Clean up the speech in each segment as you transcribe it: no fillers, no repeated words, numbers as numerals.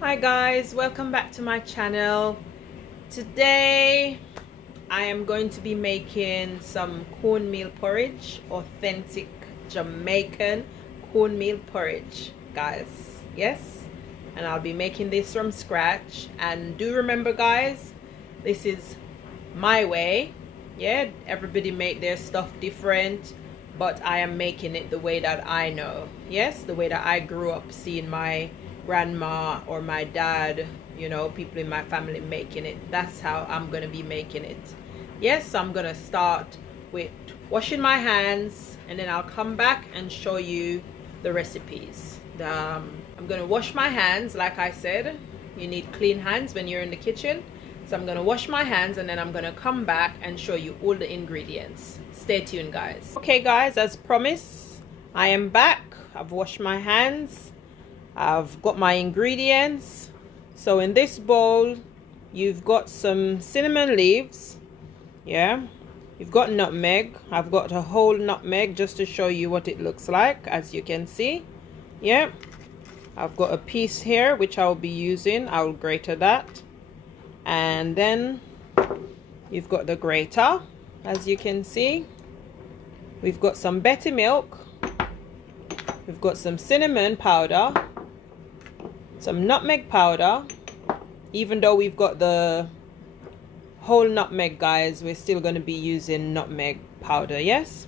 Hi guys, welcome back to my channel. Today I am going to be making some cornmeal porridge, authentic Jamaican cornmeal porridge, guys. Yes, and I'll be making this from scratch. And do remember guys, this is my way. Yeah, everybody make their stuff different, but I am making it the way that I know. Yes, the way that I grew up seeing my grandma or my dad, people in my family making it. That's how I'm gonna be making it. Yes, so I'm gonna start with washing my hands, and then I'll come back and show you the recipes. I'm gonna wash my hands. Like I said, you need clean hands when you're in the kitchen. So I'm gonna wash my hands, and then I'm gonna come back and show you all the ingredients. Stay tuned guys. Okay guys, as promised, I am back. I've washed my hands, I've got my ingredients. So in this bowl you've got some cinnamon leaves, yeah, you've got nutmeg. I've got a whole nutmeg just to show you what it looks like, as you can see. Yeah, I've got a piece here which I'll be using. I'll grate that. And then you've got the grater, as you can see. We've got some buttermilk, we've got some cinnamon powder, some nutmeg powder. Even though we've got the whole nutmeg guys, we're still going to be using nutmeg powder. Yes,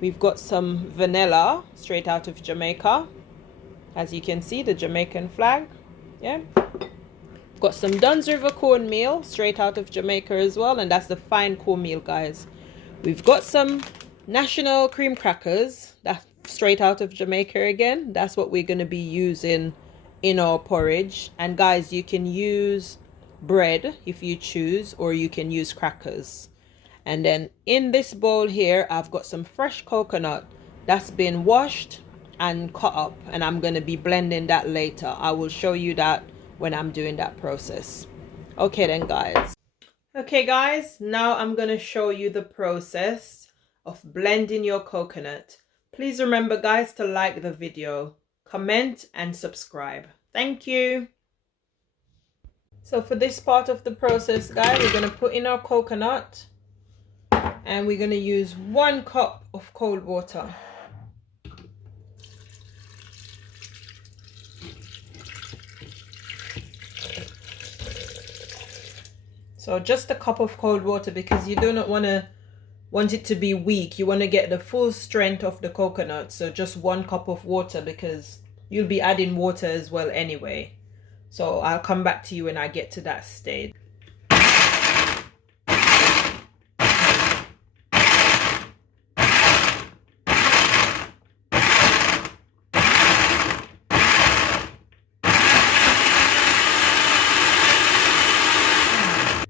we've got some vanilla straight out of Jamaica, as you can see, the Jamaican flag. Yeah, got some Dunn's River cornmeal straight out of Jamaica as well, and that's the fine cornmeal guys. We've got some national cream crackers, that's straight out of Jamaica again. That's what we're going to be using in our porridge. And guys, you can use bread if you choose, or you can use crackers. And then in this bowl here I've got some fresh coconut that's been washed and cut up, and I'm going to be blending that later. I will show you that when I'm doing that process. Okay then guys. Okay guys, now I'm going to show you the process of blending your coconut. Please remember guys to like the video, comment and subscribe. Thank you. So for this part of the process guys, we're going to put in our coconut, and we're going to use 1 cup of cold water. So just a cup of cold water, because you do not want it to be weak. You want to get the full strength of the coconut. So just 1 cup of water, because you'll be adding water as well anyway. So I'll come back to you when I get to that stage.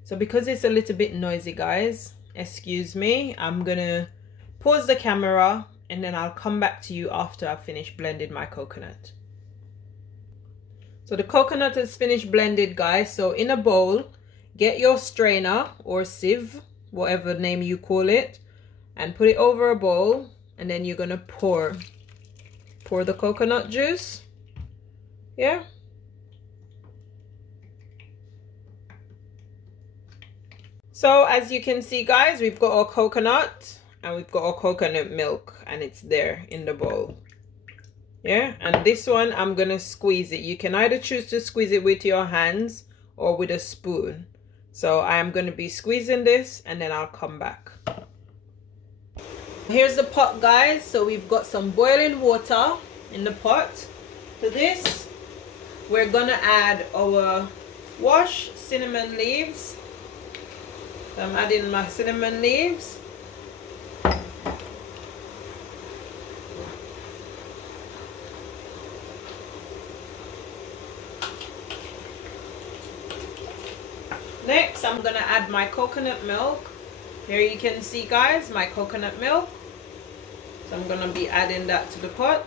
So because it's a little bit noisy guys, excuse me, I'm gonna pause the camera, and then I'll come back to you after I've finished blending my coconut. So the coconut is finished blended guys. So in a bowl, get your strainer or sieve, whatever name you call it, and put it over a bowl, and then you're gonna pour the coconut juice. Yeah, so as you can see guys, we've got our coconut and we've got our coconut milk, and it's there in the bowl. Yeah, and this one I'm gonna squeeze it. You can either choose to squeeze it with your hands or with a spoon. So I am gonna be squeezing this, and then I'll come back. Here's the pot guys. So we've got some boiling water in the pot. To this we're gonna add our washed cinnamon leaves. So I'm adding my cinnamon leaves. Next, I'm gonna add my coconut milk. Here you can see guys, my coconut milk. So I'm gonna be adding that to the pot.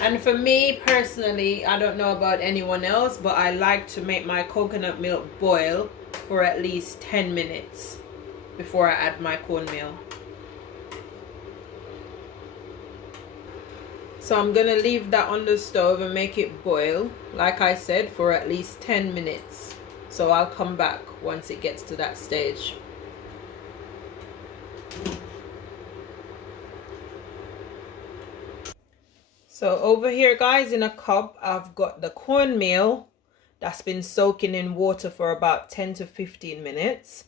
And for me personally, I don't know about anyone else, but I like to make my coconut milk boil for at least 10 minutes before I add my cornmeal. So I'm gonna leave that on the stove and make it boil, like I said, for at least 10 minutes. So I'll come back once it gets to that stage. So over here, guys, in a cup, I've got the cornmeal that's been soaking in water for about 10 to 15 minutes.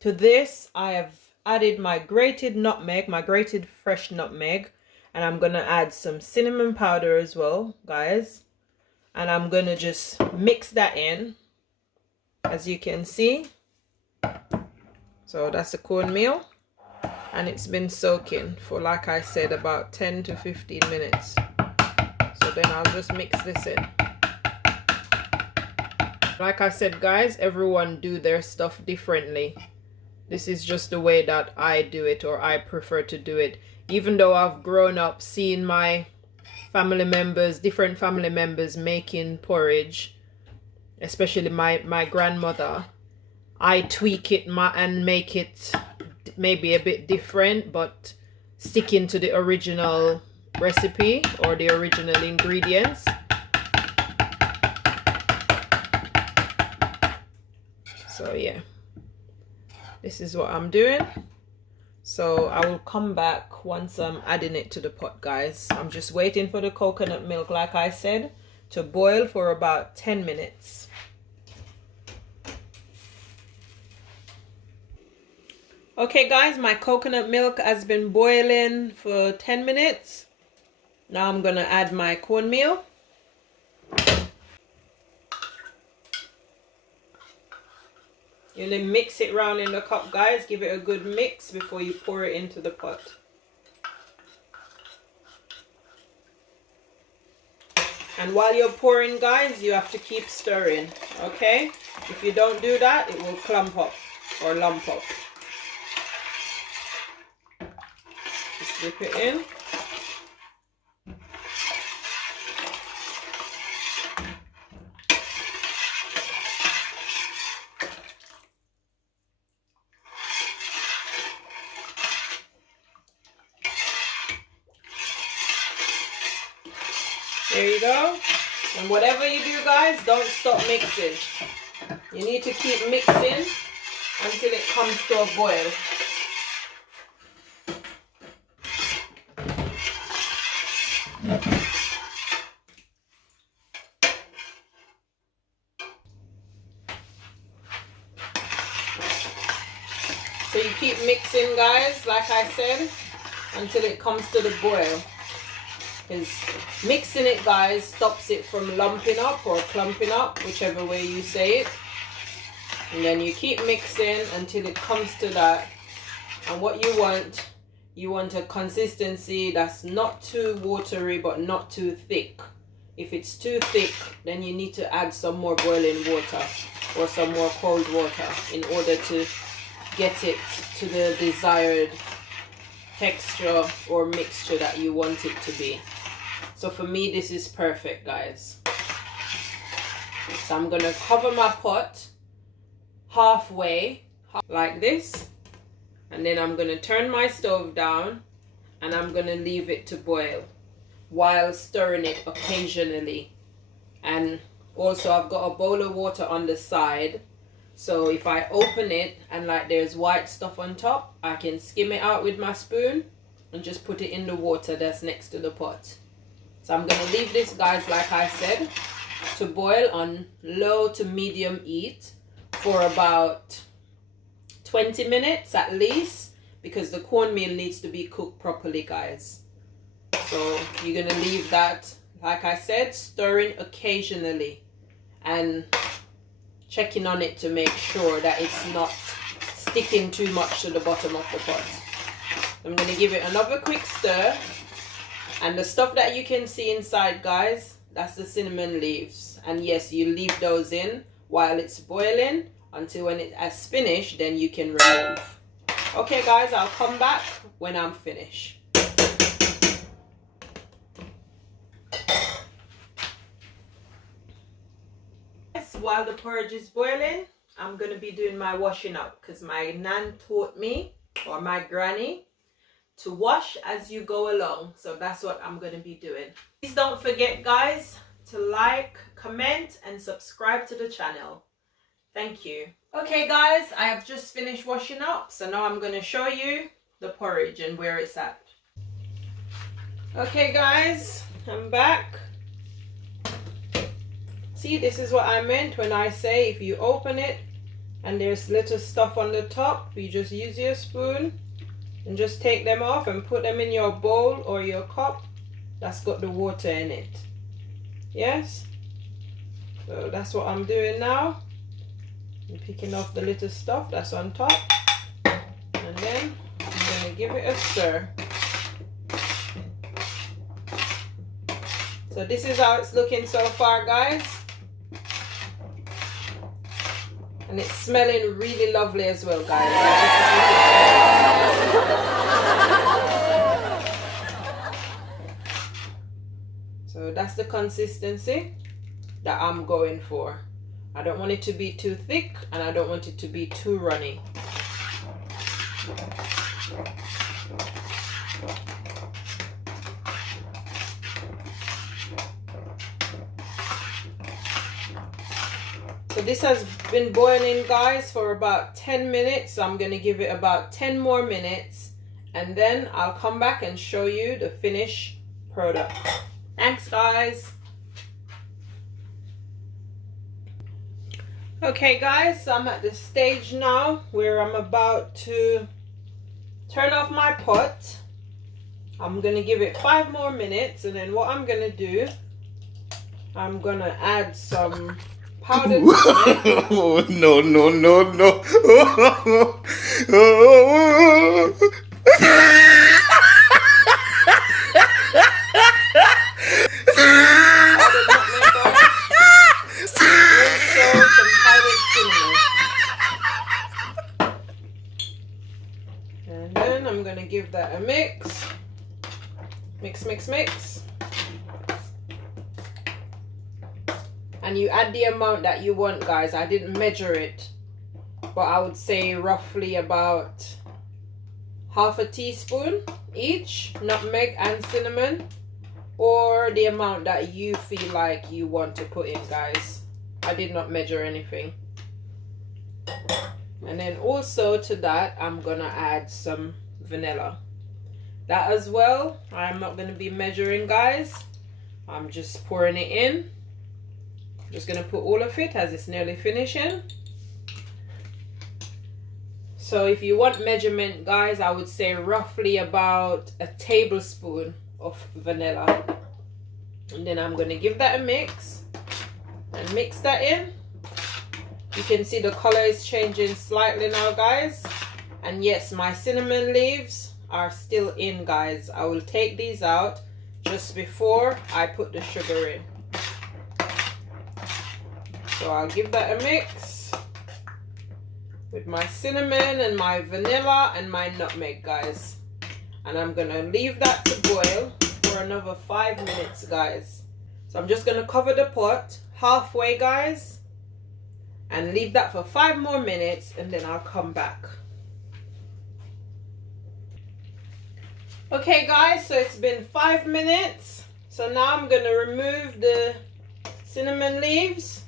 To this, I have added my grated nutmeg, my grated fresh nutmeg, and I'm gonna add some cinnamon powder as well, guys. And I'm gonna just mix that in, as you can see. So that's the cornmeal, and it's been soaking for, like I said, about 10 to 15 minutes. So then I'll just mix this in. Like I said, guys, everyone do their stuff differently. This is just the way that I do it, or I prefer to do it. Even though I've grown up seeing my family members, different family members making porridge, especially my grandmother, I tweak it and make it maybe a bit different, but sticking to the original recipe or the original ingredients. So yeah, this is what I'm doing. So I will come back once I'm adding it to the pot, guys. I'm just waiting for the coconut milk, like I said, to boil for about 10 minutes. Okay, guys, my coconut milk has been boiling for 10 minutes. Now I'm gonna add my cornmeal. You then mix it round in the cup, guys. Give it a good mix before you pour it into the pot. And while you're pouring, guys, you have to keep stirring, okay? If you don't do that, it will clump up or lump up. Just dip it in. There you go. And whatever you do, guys, don't stop mixing. You need to keep mixing until it comes to a boil. So you keep mixing, guys, like I said, until it comes to the boil. Because mixing it, guys, stops it from lumping up or clumping up, whichever way you say it. And then you keep mixing until it comes to that. And what you want a consistency that's not too watery but not too thick. If it's too thick, then you need to add some more boiling water or some more cold water in order to get it to the desired texture or mixture that you want it to be. So for me, this is perfect, guys. So I'm gonna cover my pot halfway, like this, and then I'm gonna turn my stove down and I'm gonna leave it to boil while stirring it occasionally. And also I've got a bowl of water on the side, so if I open it and like there's white stuff on top, I can skim it out with my spoon and just put it in the water that's next to the pot. So I'm going to leave this, guys, like I said, to boil on low to medium heat for about 20 minutes at least, because the cornmeal needs to be cooked properly, guys. So you're going to leave that, like I said, stirring occasionally and checking on it to make sure that it's not sticking too much to the bottom of the pot. I'm going to give it another quick stir. And the stuff that you can see inside, guys, that's the cinnamon leaves. And yes, you leave those in while it's boiling until when it has finished, then you can remove. Okay, guys, I'll come back when I'm finished. While the porridge is boiling, I'm going to be doing my washing up because my nan taught me, or my granny, to wash as you go along. So that's what I'm going to be doing. Please don't forget, guys, to like, comment and subscribe to the channel. Thank you. Okay guys, I have just finished washing up, so now I'm going to show you the porridge and where it's at. Okay guys, I'm back. See, this is what I meant when I say if you open it and there's little stuff on the top, you just use your spoon and just take them off and put them in your bowl or your cup that's got the water in it. Yes? So that's what I'm doing now. I'm picking off the little stuff that's on top, and then I'm going to give it a stir. So this is how it's looking so far, guys. And it's smelling really lovely as well, guys. So that's the consistency that I'm going for. I don't want it to be too thick and I don't want it to be too runny. So this has been boiling, guys, for about 10 minutes. So I'm going to give it about 10 more minutes and then I'll come back and show you the finished product. Thanks, guys. Okay guys, so I'm at the stage now where I'm about to turn off my pot. I'm going to give it 5 more minutes, and then what I'm going to do, I'm going to add some powdered turmeric. No, no, no, no. And then I'm going to give that a mix. Mix, mix, mix. And you add the amount that you want, guys. I didn't measure it, but I would say roughly about half a teaspoon each, nutmeg and cinnamon, or the amount that you feel like you want to put in, guys. I did not measure anything. And then also to that, I'm gonna add some vanilla. That as well, I'm not gonna be measuring, guys. I'm just pouring it in. I'm just gonna put all of it as it's nearly finishing. So if you want measurement, guys, I would say roughly about a tablespoon of vanilla. And then I'm gonna give that a mix and mix that in. You can see the color is changing slightly now, guys. And yes, my cinnamon leaves are still in, guys. I will take these out just before I put the sugar in. So I'll give that a mix with my cinnamon and my vanilla and my nutmeg, guys. And I'm gonna leave that to boil for another 5 minutes, guys. So I'm just gonna cover the pot halfway, guys, and leave that for 5 more minutes, and then I'll come back. Okay guys, so it's been 5 minutes. So now I'm gonna remove the cinnamon leaves.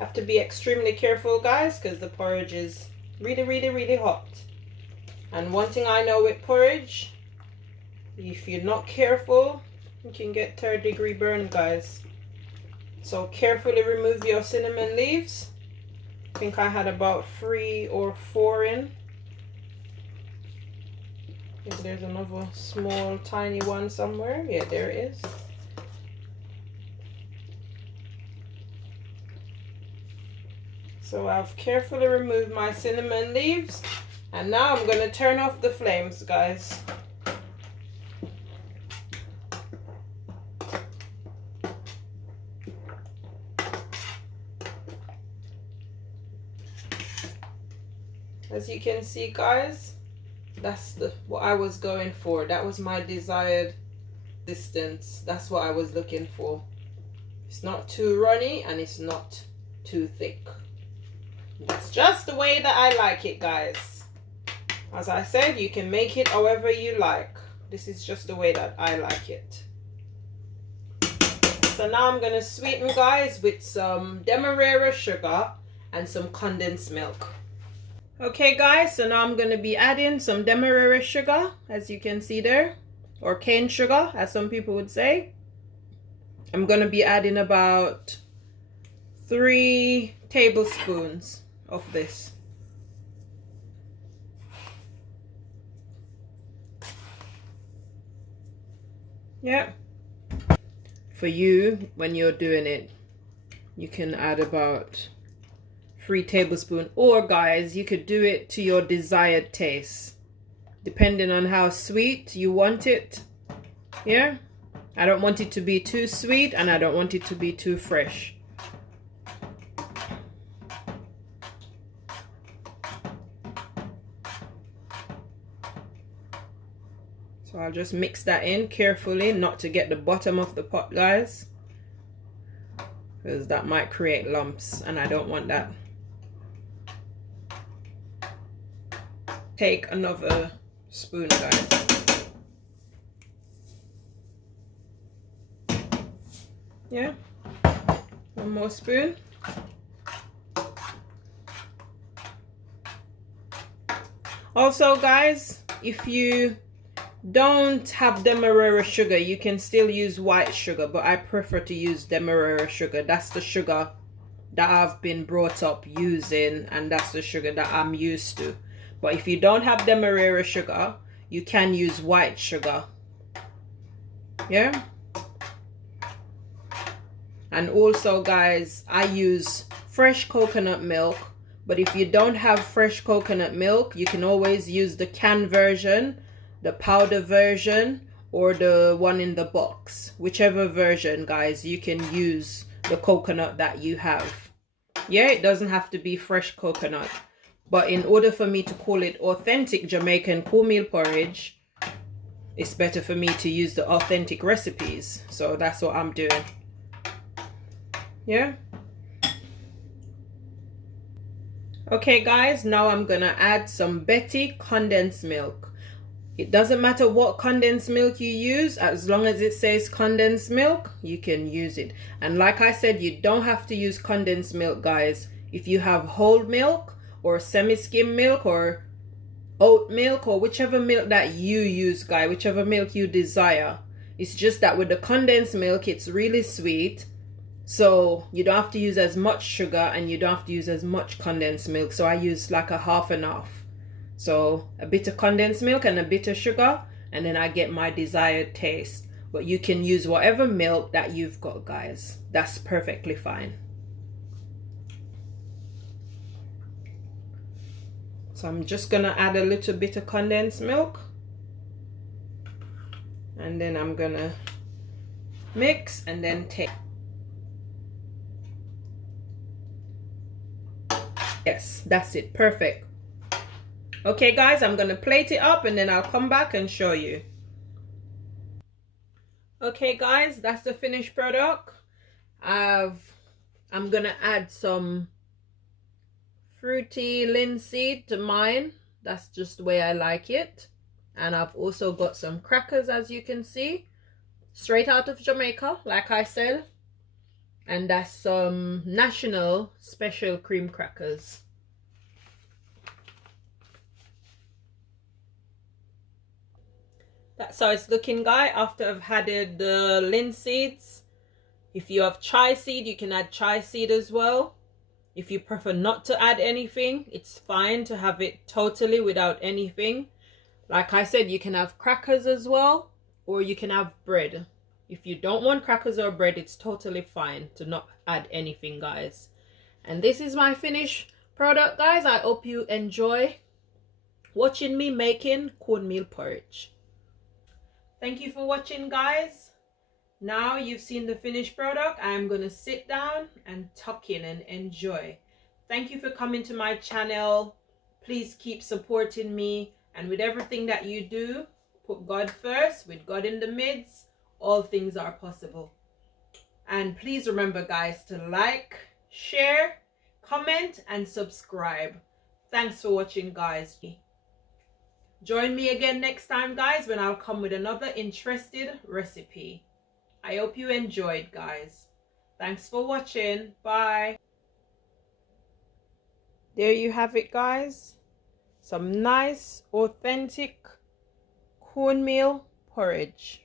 Have to be extremely careful, guys, because the porridge is really hot. And one thing I know with porridge, if you're not careful, you can get 3rd-degree burn, guys. So carefully remove your cinnamon leaves. I think I had about 3 or 4 in. If there's another small tiny one somewhere. Yeah, there it is. So I've carefully removed my cinnamon leaves, and now I'm going to turn off the flames, guys. As you can see, guys, that's what I was going for. That was my desired distance. That's what I was looking for. It's not too runny and it's not too thick. That's just the way that I like it, guys. As I said, you can make it however you like. This is just the way that I like it. So now I'm gonna sweeten, guys, with some demerara sugar and some condensed milk. Okay guys, so now I'm gonna be adding some demerara sugar, as you can see there, or cane sugar, as some people would say. I'm gonna be adding about 3 tablespoons of this. Yeah. For you, when you're doing it, you can add about 3 tablespoons, or guys, you could do it to your desired taste, depending on how sweet you want it. Yeah. I don't want it to be too sweet and I don't want it to be too fresh. So I'll just mix that in carefully, not to get the bottom of the pot, guys, because that might create lumps and I don't want that. Take another spoon, guys. Yeah, one more spoon. Also guys, if you don't have demerara sugar, you can still use white sugar, but I prefer to use demerara sugar. That's the sugar that I've been brought up using, and that's the sugar that I'm used to. But if you don't have demerara sugar, you can use white sugar. Yeah. And also guys, I use fresh coconut milk, but if you don't have fresh coconut milk, you can always use the canned version, the powder version, or the one in the box. Whichever version, guys, you can use the coconut that you have. Yeah, it doesn't have to be fresh coconut, but in order for me to call it authentic Jamaican cornmeal porridge, it's better for me to use the authentic recipes. So that's what I'm doing. Yeah. Okay guys, now I'm gonna add some Betty condensed milk. It doesn't matter what condensed milk you use, as long as it says condensed milk, you can use it. And like I said, you don't have to use condensed milk, guys. If you have whole milk or semi-skim milk or oat milk or whichever milk that you use, guys, whichever milk you desire. It's just that with the condensed milk, it's really sweet. So you don't have to use as much sugar and you don't have to use as much condensed milk. So I use like a half and half. So a bit of condensed milk and a bit of sugar, and then I get my desired taste. But you can use whatever milk that you've got, guys. That's perfectly fine. So I'm just gonna add a little bit of condensed milk. And then I'm gonna mix and then take. Yes, that's it. Perfect. Okay guys, I'm gonna plate it up and then I'll come back and show you. Okay guys, that's the finished product. I'm gonna add some fruity linseed to mine. That's just the way I like it. And I've also got some crackers, as you can see, straight out of Jamaica, like I said. And that's some National Special Cream crackers. That's how it's looking, guys, after I've added the linseeds. If you have chai seed, you can add chai seed as well. If you prefer not to add anything, it's fine to have it totally without anything. Like I said, you can have crackers as well, or you can have bread. If you don't want crackers or bread, it's totally fine to not add anything, guys. And this is my finished product, guys. I hope you enjoy watching me making cornmeal porridge. Thank you for watching, guys. Now you've seen the finished product, I'm going to sit down and tuck in and enjoy. Thank you for coming to my channel. Please keep supporting me. And with everything that you do, put God first. With God in the midst, all things are possible. And please remember, guys, to like, share, comment, and subscribe. Thanks for watching, guys. Join me again next time, guys, when I'll come with another interesting recipe. I hope you enjoyed, guys. Thanks for watching. Bye. There you have it, guys. Some nice, authentic cornmeal porridge.